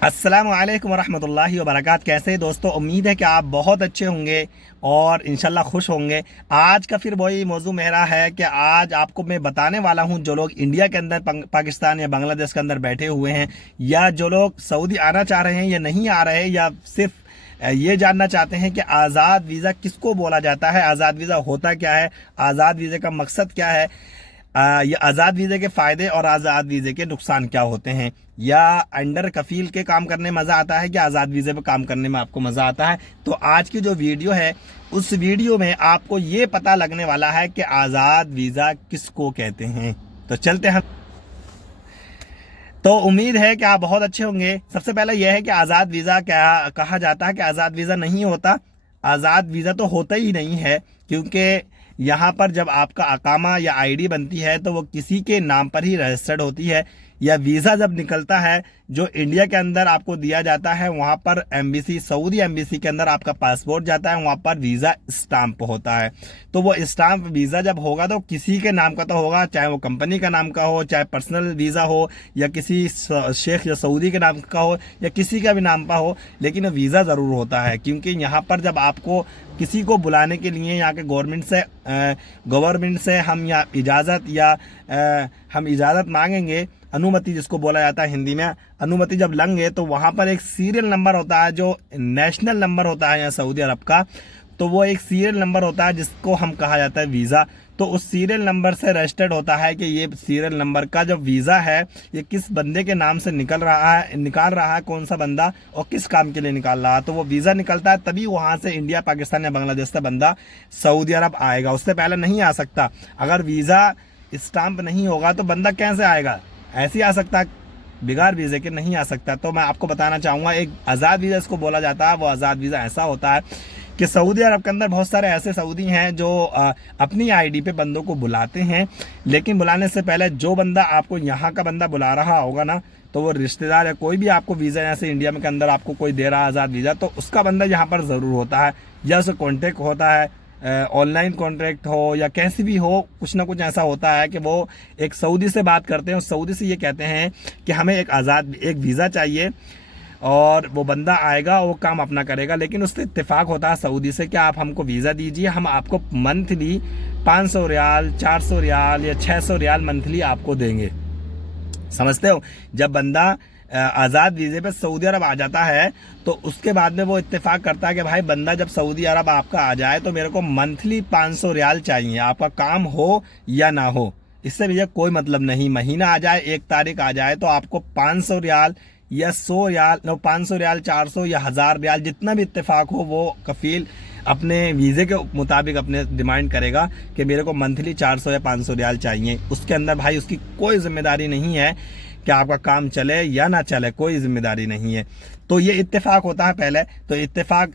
अस्सलामुअलैकुम वरहमतुल्लाहि वबरकात। कैसे दोस्तों, उम्मीद है कि आप बहुत अच्छे होंगे और इंशाल्लाह खुश होंगे। आज का फिर वही मौजू मेरा है कि आज आपको मैं बताने वाला हूं, जो लोग इंडिया के अंदर पाकिस्तान या बांग्लादेश के अंदर बैठे हुए हैं, या जो लोग सऊदी आना चाह रहे हैं या नहीं आ रहे, या सिर्फ ये जानना चाहते हैं कि आज़ाद वीज़ा किसको बोला जाता है, आज़ाद वीज़ा होता क्या है, आज़ाद वीज़े का मकसद क्या है, ये आज़ाद वीज़े के फ़ायदे और आज़ाद वीज़े के नुकसान क्या होते हैं, या अंडर कफील के काम करने मज़ा आता है कि आज़ाद वीज़े पे काम करने में आपको मज़ा आता है। तो आज की जो वीडियो है, उस वीडियो में आपको ये पता लगने वाला है कि आज़ाद वीज़ा किसको कहते हैं। तो चलते हैं। तो उम्मीद है कि आप बहुत अच्छे होंगे। सबसे पहले यह है कि आज़ाद वीज़ा क्या कहा जाता है, कि आज़ाद वीज़ा नहीं होता। आज़ाद वीज़ा तो होता ही नहीं है, क्योंकि यहाँ पर जब आपका अकामा या आईडी बनती है तो वो किसी के नाम पर ही रजिस्टर्ड होती है। या वीज़ा जब निकलता है, जो इंडिया के अंदर आपको दिया जाता है, वहाँ पर एम्बेसी, सऊदी एम्बेसी के अंदर आपका पासपोर्ट जाता है, वहाँ पर वीज़ा स्टाम्प होता है। तो वो स्टाम्प वीज़ा जब होगा तो किसी के नाम का तो होगा, चाहे वो कंपनी का नाम का हो, चाहे पर्सनल वीज़ा हो, या किसी शेख या सऊदी के नाम का हो, या किसी का भी नाम का हो, लेकिन वीज़ा ज़रूर होता है। क्योंकि यहाँ पर जब आपको किसी को बुलाने के लिए यहाँ के गवर्नमेंट से हम या इजाज़त या हम इजाज़त मांगेंगे, अनुमति जिसको बोला जाता है हिंदी में, अनुमति जब लेंगे तो वहाँ पर एक सीरियल नंबर होता है, जो नेशनल नंबर होता है यहाँ सऊदी अरब का। तो वो एक सीरियल नंबर होता है जिसको हम कहा जाता है वीज़ा। तो उस सीरियल नंबर से रजिस्टर्ड होता है कि ये सीरियल नंबर का जो वीज़ा है, ये किस बंदे के नाम से निकाल रहा है, कौन सा बंदा और किस काम के लिए निकाल रहा है। तो वो वीज़ा निकलता है, तभी वहाँ से इंडिया, पाकिस्तान या बांग्लादेश से बंदा सऊदी अरब आएगा। उससे पहले नहीं आ सकता। अगर वीज़ा स्टाम्प नहीं होगा तो बंदा कैसे आएगा? ऐसे ही आ सकता है, बिगाड़ वीज़े के नहीं आ सकता। तो मैं आपको बताना चाहूँगा, एक आज़ाद वीज़ा इसको बोला जाता है। वो आज़ाद वीज़ा ऐसा होता है कि सऊदी अरब के अंदर बहुत सारे ऐसे सऊदी हैं जो अपनी आईडी पे बंदों को बुलाते हैं, लेकिन बुलाने से पहले जो बंदा आपको यहाँ का बंदा बुला रहा होगा ना, तो वो रिश्तेदार या कोई भी आपको वीज़ा, जैसे इंडिया में के अंदर आपको कोई दे रहा है आज़ाद वीज़ा, तो उसका बंदा यहाँ पर ज़रूर होता है। या उससे कॉन्टेक्ट होता है, ऑनलाइन कॉन्ट्रैक्ट हो या कैसी भी हो, कुछ ना कुछ ऐसा होता है कि वो एक सऊदी से बात करते हैं, सऊदी से ये कहते हैं कि हमें एक वीज़ा चाहिए, और वो बंदा आएगा, वो काम अपना करेगा। लेकिन उससे इत्तेफाक होता है सऊदी से कि आप हमको वीज़ा दीजिए, हम आपको मंथली 500 रियाल, 400 रियाल या 600 रियाल मंथली आपको देंगे। समझते हो? जब बंदा आज़ाद वीज़े पे सऊदी अरब आ जाता है, तो उसके बाद में वो इत्तेफाक करता है कि भाई बंदा जब सऊदी अरब आपका आ जाए तो मेरे को मंथली 500 रियाल चाहिए, आपका काम हो या ना हो, इससे मुझे कोई मतलब नहीं। महीना आ जाए, 1 तारीख आ जाए, तो आपको 500 रियाल या 100 रियाल, 500 रियाल, 400 या 1000 रियाल, जितना भी इत्तेफाक हो, वो कफील अपने वीज़े के मुताबिक अपने डिमांड करेगा कि मेरे को मंथली 400 या 500 रियाल चाहिए। उसके अंदर भाई उसकी कोई जिम्मेदारी नहीं है कि आपका काम चले या ना चले, कोई जिम्मेदारी नहीं है। तो ये इत्तेफाक होता है पहले। तो इत्तेफाक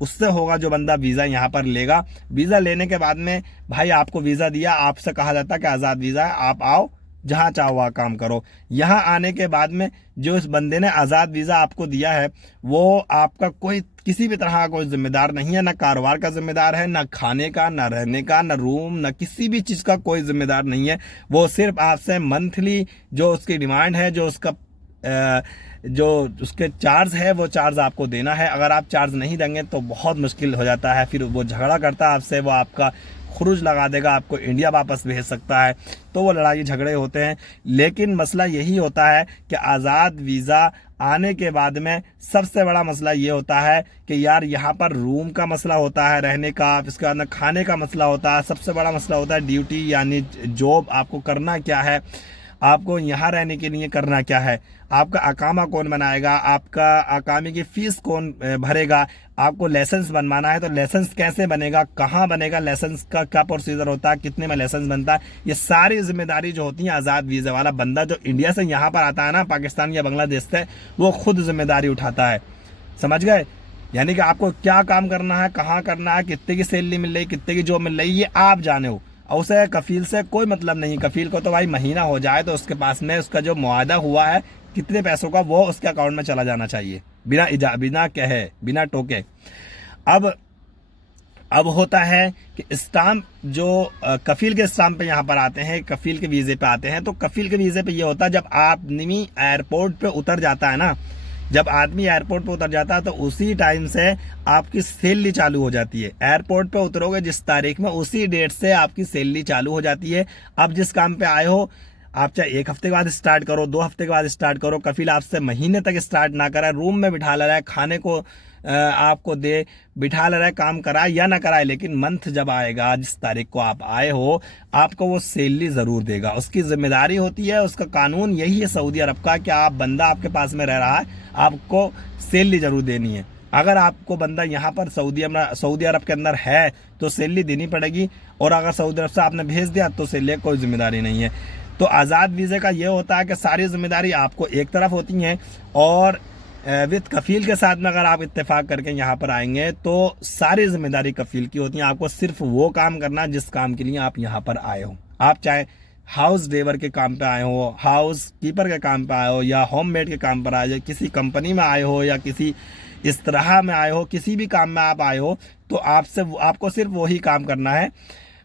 उससे होगा जो बंदा वीज़ा यहाँ पर लेगा। वीज़ा लेने के बाद में भाई आपको वीज़ा दिया, आपसे कहा जाता है कि आज़ाद वीज़ा है, आप आओ, जहाँ चाहो वहाँ काम करो। यहाँ आने के बाद में जो इस बंदे ने आज़ाद वीज़ा आपको दिया है, वो आपका कोई किसी भी तरह का कोई जिम्मेदार नहीं है, ना कारोबार का जिम्मेदार है, ना खाने का, ना रहने का, ना रूम, ना किसी भी चीज़ का कोई जिम्मेदार नहीं है। वो सिर्फ आपसे मंथली जो उसकी डिमांड है, जो उसके चार्ज है, वो चार्ज आपको देना है। अगर आप चार्ज नहीं देंगे तो बहुत मुश्किल हो जाता है, फिर वो झगड़ा करता है आपसे, वो आपका खुरुज लगा देगा, आपको इंडिया वापस भेज सकता है। तो वो लड़ाई झगड़े होते हैं। लेकिन मसला यही होता है कि आज़ाद वीज़ा आने के बाद में सबसे बड़ा मसला ये होता है कि यार यहाँ पर रूम का मसला होता है, रहने का, इसके बाद खाने का मसला होता है। सबसे बड़ा मसला होता है ड्यूटी, यानी जॉब आपको करना क्या है, आपको यहाँ रहने के लिए करना क्या है, आपका अकामा कौन बनाएगा, आपका अकामे की फ़ीस कौन भरेगा, आपको लाइसेंस बनवाना है तो लाइसेंस कैसे बनेगा, कहाँ बनेगा, लाइसेंस का क्या प्रोसीजर होता है, कितने में लाइसेंस बनता है। ये सारी जिम्मेदारी जो होती है, आज़ाद वीज़ा वाला बंदा जो इंडिया से यहाँ पर आता है ना, पाकिस्तान या बांग्लादेश से, वो खुद जिम्मेदारी उठाता है। समझ गए? यानी कि आपको क्या काम करना है, कहाँ करना है, कितने की सैलरी मिल रही, कितने की जॉब मिल रही, ये आप जाने हो। और उसे कफील से कोई मतलब नहीं। कफील को तो भाई महीना हो जाए तो उसके पास में उसका जो मुआदा हुआ है कितने पैसों का, वो उसके अकाउंट में चला जाना चाहिए, बिना टोके। अब होता है कि स्टाम्प जो कफील के स्टाम्प पे यहाँ पर आते हैं, कफील के वीज़े पे आते हैं। तो कफील के वीज़े पे ये होता है, जब आप निमी एयरपोर्ट पे उतर जाता है ना, जब आदमी एयरपोर्ट पे उतर जाता है तो उसी टाइम से आपकी सैलरी चालू हो जाती है। एयरपोर्ट पे उतरोगे जिस तारीख में, उसी डेट से आपकी सैलरी चालू हो जाती है। अब जिस काम पे आए हो, आप चाहे 1 हफ्ते के बाद स्टार्ट करो, 2 हफ्ते के बाद स्टार्ट करो, कफिल आपसे महीने तक स्टार्ट ना कराए, रूम में बिठा ले रहा है, खाने को आपको दे, बिठा ले रहा है, काम कराए या ना कराए, लेकिन मंथ जब आएगा, जिस तारीख को आप आए हो, आपको वो सैलरी जरूर देगा। उसकी जिम्मेदारी होती है, उसका कानून यही है सऊदी अरब का कि आप बंदा आपके पास में रह रहा है, आपको सैलरी जरूर देनी है। अगर आपको बंदा यहाँ पर सऊदी अरब के अंदर है तो सैलरी देनी पड़ेगी, और अगर सऊदी अरब से आपने भेज दिया तो सैलरी कोई जिम्मेदारी नहीं है। तो आज़ाद वीज़े का ये होता है कि सारी जिम्मेदारी आपको एक तरफ होती हैं, और विद कफील के साथ में अगर आप इत्तेफाक करके यहाँ पर आएंगे तो सारी जिम्मेदारी कफील की होती है। आपको सिर्फ वो काम करना जिस काम के लिए आप यहाँ पर आए हो। आप चाहे हाउस ड्राइवर के काम पे आए हो, हाउस कीपर के काम पे आए हो, या होम मेड के काम पर आए हो, किसी कंपनी में आए हो, या किसी इस तरह में आए हो, किसी भी काम में आप आए हो, तो आपको सिर्फ वही काम करना है।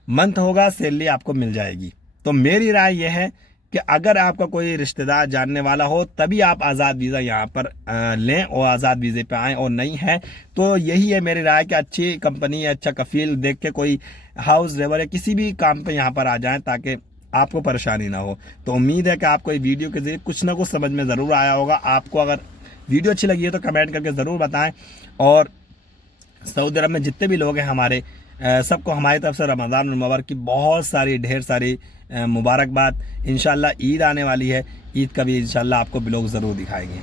मंथ होगा, सैलरी आपको मिल जाएगी। तो मेरी राय यह है कि अगर आपका कोई रिश्तेदार जानने वाला हो तभी आप आज़ाद वीज़ा यहाँ पर लें और आज़ाद वीज़े पे आएँ, और नहीं है तो यही है मेरी राय कि अच्छी कंपनी या अच्छा कफील देख के कोई हाउस ड्राइवर या किसी भी काम पे यहाँ पर आ जाएं ताकि आपको परेशानी ना हो। तो उम्मीद है कि आपको ये वीडियो के जरिए कुछ ना कुछ समझ में ज़रूर आया होगा। आपको अगर वीडियो अच्छी लगी है तो कमेंट करके ज़रूर बताएँ, और सऊदी अरब में जितने भी लोग हैं हमारे, सबको हमारी तरफ से रमज़ान मुबारक की बहुत सारी ढेर सारी मुबारकबाद। इंशाल्लाह ईद आने वाली है, ईद का भी इंशाल्लाह आपको ब्लॉग ज़रूर दिखाएंगे।